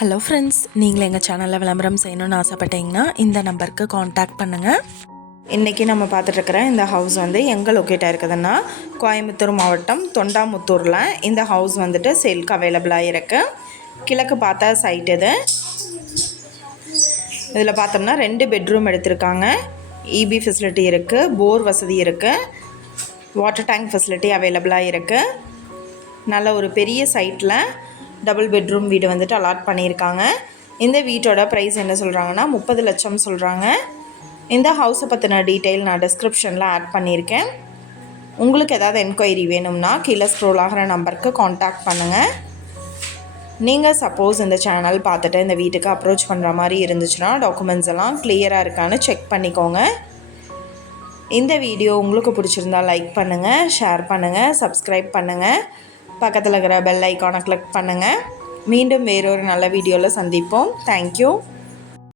Hello friends, நீங்கள் எங்கள் சேனலில் விளம்பரம் செய்யணும்னு ஆசைப்பட்டீங்கன்னா இந்த நம்பருக்கு காண்டாக்ட் பண்ணுங்கள். இன்றைக்கி நம்ம பார்த்துட்ருக்குற இந்த ஹவுஸ் வந்து எங்கே லொக்கேட்டாக இருக்குதுன்னா கோயம்புத்தூர் மாவட்டம் தொண்டாமுத்தூரில் இந்த ஹவுஸ் வந்துட்டு சேல்க்கு அவைலபிளாக இருக்குது. கிழக்கு பார்த்த சைட் இது. இதில் பார்த்தோம்னா 2 பெட்ரூம் எடுத்திருக்காங்க. இபி ஃபெசிலிட்டி இருக்குது, போர் வசதி இருக்குது, வாட்டர் டேங்க் ஃபெசிலிட்டி அவைலபிளாக இருக்குது. நல்ல ஒரு பெரிய சைட்டில் டபுள் பெட்ரூம் வீடு வந்துட்டு அலாட் பண்ணியிருக்காங்க. இந்த வீட்டோட ப்ரைஸ் என்ன சொல்கிறாங்கன்னா 30 லட்சம் சொல்கிறாங்க. இந்த ஹவுஸை பற்றின டீட்டெயில் நான் டிஸ்கிரிப்ஷனில் ஆட் பண்ணியிருக்கேன். உங்களுக்கு ஏதாவது என்கொயரி வேணும்னா கீழே ஸ்க்ரோல் ஆகிற நம்பருக்கு காண்டாக்ட் பண்ணுங்கள். நீங்கள் சப்போஸ் இந்த சேனல் பார்த்துட்டு இந்த வீட்டுக்கு அப்ரோச் பண்ணுற மாதிரி இருந்துச்சுன்னா டாக்குமெண்ட்ஸ் எல்லாம் கிளியராக இருக்கான்னு செக் பண்ணிக்கோங்க. இந்த வீடியோ உங்களுக்கு பிடிச்சிருந்தா லைக் பண்ணுங்கள், ஷேர் பண்ணுங்கள், சப்ஸ்கிரைப் பண்ணுங்கள். பக்கத்தில் இருக்கிற பெல் ஐக்கானை கிளிக் பண்ணுங்கள். மீண்டும் வேறொரு நல்ல வீடியோவில் சந்திப்போம். தேங்க்யூ.